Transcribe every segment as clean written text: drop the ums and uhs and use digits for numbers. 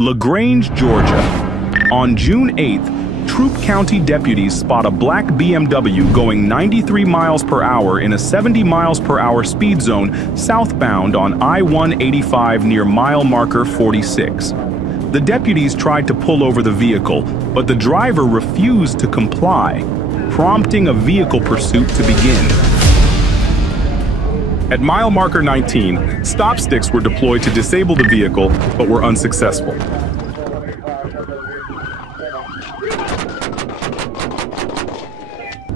LaGrange, Georgia. On June 8th, Troup County Deputies spot a black BMW going 93 miles per hour in a 70 miles per hour speed zone southbound on I-185 near mile marker 46. The deputies tried to pull over the vehicle, but the driver refused to comply, prompting a vehicle pursuit to begin. At mile marker 19, stop sticks were deployed to disable the vehicle, but were unsuccessful.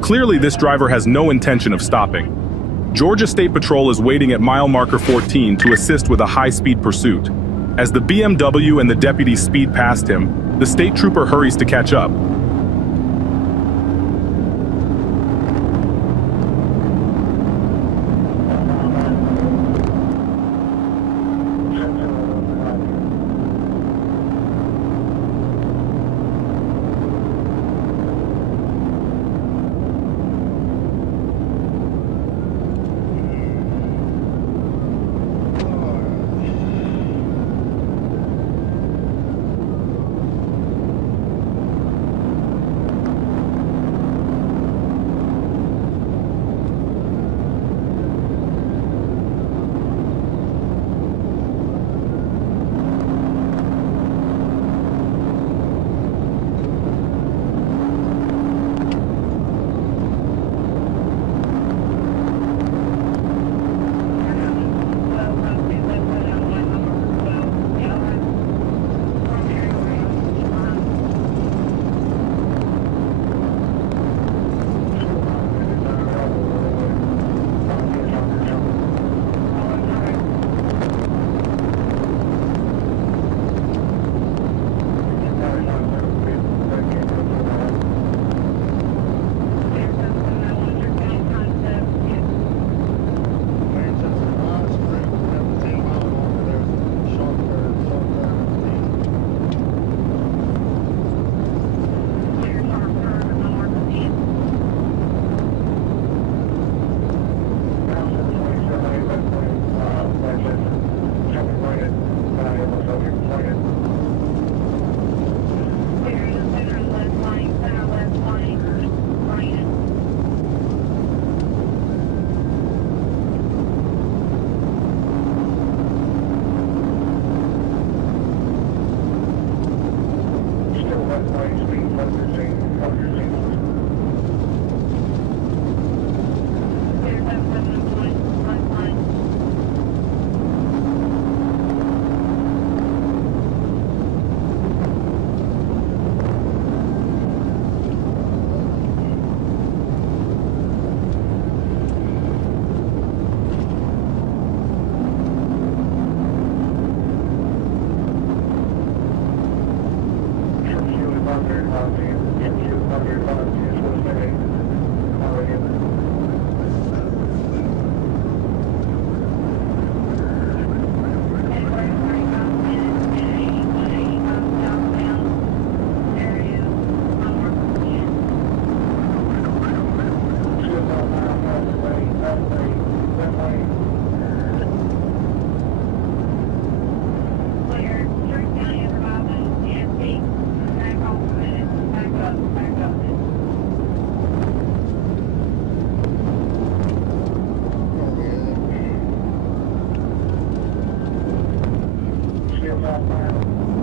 Clearly, this driver has no intention of stopping. Georgia State Patrol is waiting at mile marker 14 to assist with a high-speed pursuit. As the BMW and the deputies speed past him, the state trooper hurries to catch up.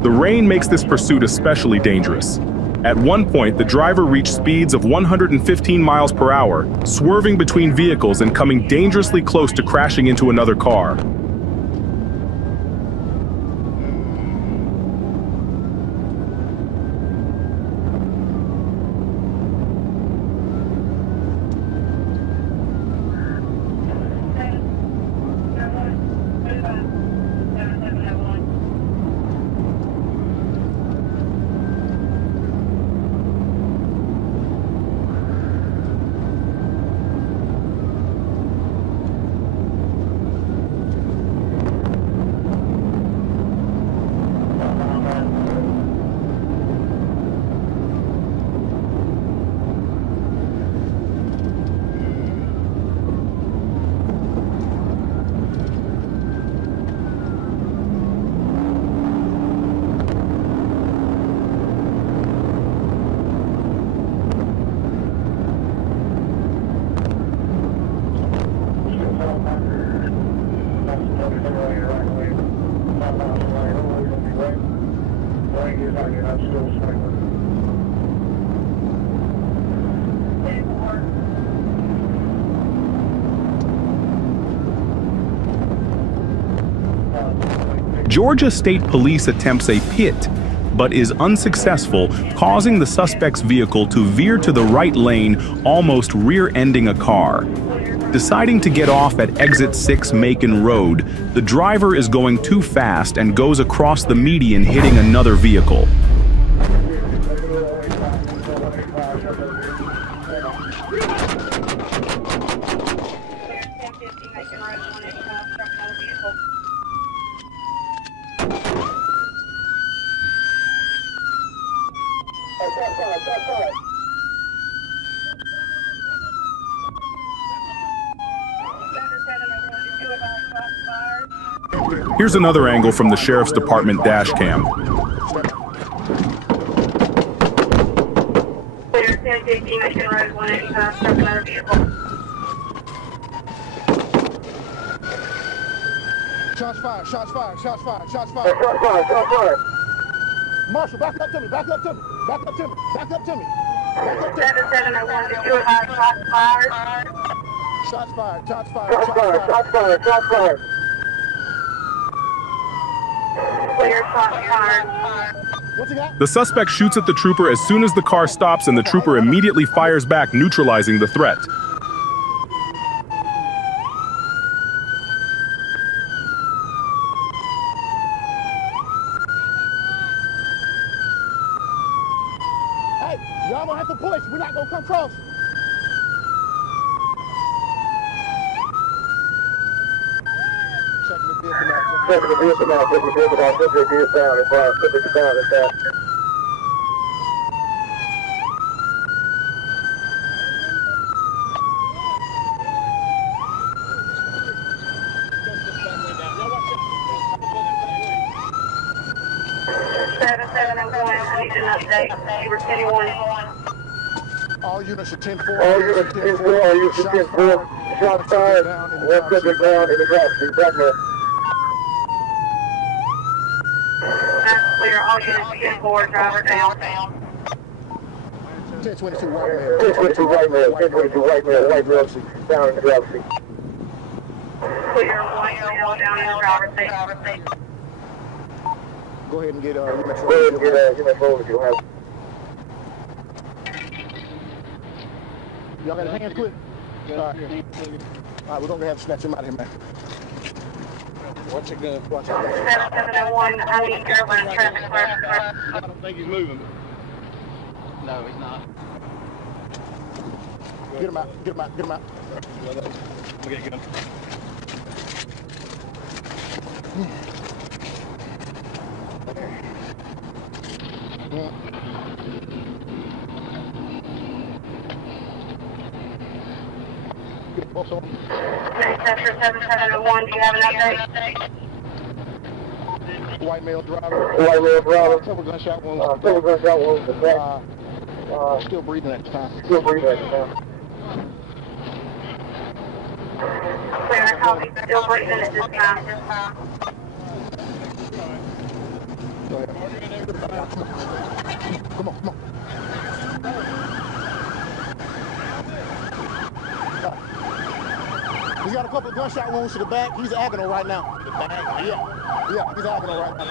The rain makes this pursuit especially dangerous. At one point, the driver reached speeds of 115 miles per hour, swerving between vehicles and coming dangerously close to crashing into another car. Georgia State Police attempts a pit, but is unsuccessful, causing the suspect's vehicle to veer to the right lane, almost rear-ending a car. Deciding to get off at exit 6 Macon Road, the driver is going too fast and goes across the median, hitting another vehicle. Here's another angle from the Sheriff's Department Dashcam. Shots fired, shots fired, shots fired, shots fired. Shots fired, shots fired. Marshal, back up to me, back up to me, back up to me, back up to me. Back up to me. 7701, shots fired. Shots fired, shots fired, Shots fired, shots fired, shots fired. Clear, shots fired. What's he got? The suspect shoots at the trooper as soon as the car stops, and the trooper immediately fires back, neutralizing the threat. Hey, y'all gonna have to push. We're not gonna come close. Checking the vehicle out. Checking the vehicle out, checking the vehicle out, checking the vehicle out, it's fine, checking the vehicle out, it's fine. All units are 10-4. All units 10-4, all units 10-4. Shots fired. One subject down in the driver's seat, back there. That's clear. All units 10-4, driver down. 1022 white male. 1022 white male, 1022 white male, down in the driver's seat. Clear. White male down in the driver's seat. Go ahead and get Go ahead and get that roll if you have. Y'all got his hands clear? All right, we're gonna have to snatch him out of here, man. Watch your gun. Watch your gun. 7701, I need your traffic clerk. I don't think he's moving. No, he's not. Get him out. Get him out. Get him out. Look at gun. Sector 7701, do you have an update? White male driver. White male driver. Silver gunshot wound. Silver gunshot wound to the back. Still breathing at the time. Still breathing at the time. Clear, copy. Still breathing at this time. Go ahead. Come on, come on. He's got a couple of gunshot wounds to the back. He's agonal right now. The back? Yeah, he's agonal right now.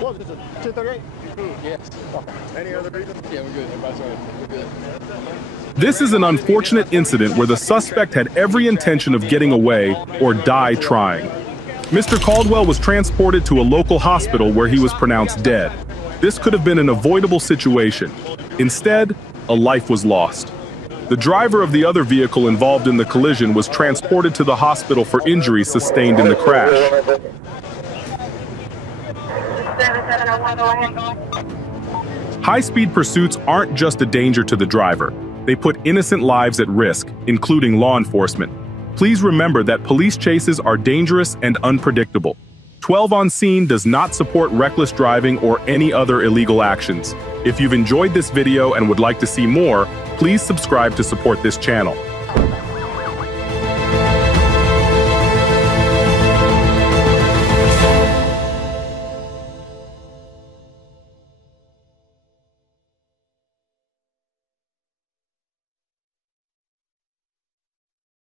What was it, 1038? Yes. Okay. Any other reason? Yeah, we're good. Everybody's all right. We're good. This is an unfortunate incident where the suspect had every intention of getting away or die trying. Mr. Caldwell was transported to a local hospital where he was pronounced dead. This could have been an avoidable situation. Instead, a life was lost. The driver of the other vehicle involved in the collision was transported to the hospital for injuries sustained in the crash. 7701, go ahead. High-speed pursuits aren't just a danger to the driver. They put innocent lives at risk, including law enforcement. Please remember that police chases are dangerous and unpredictable. 12 on Scene does not support reckless driving or any other illegal actions. If you've enjoyed this video and would like to see more, please subscribe to support this channel.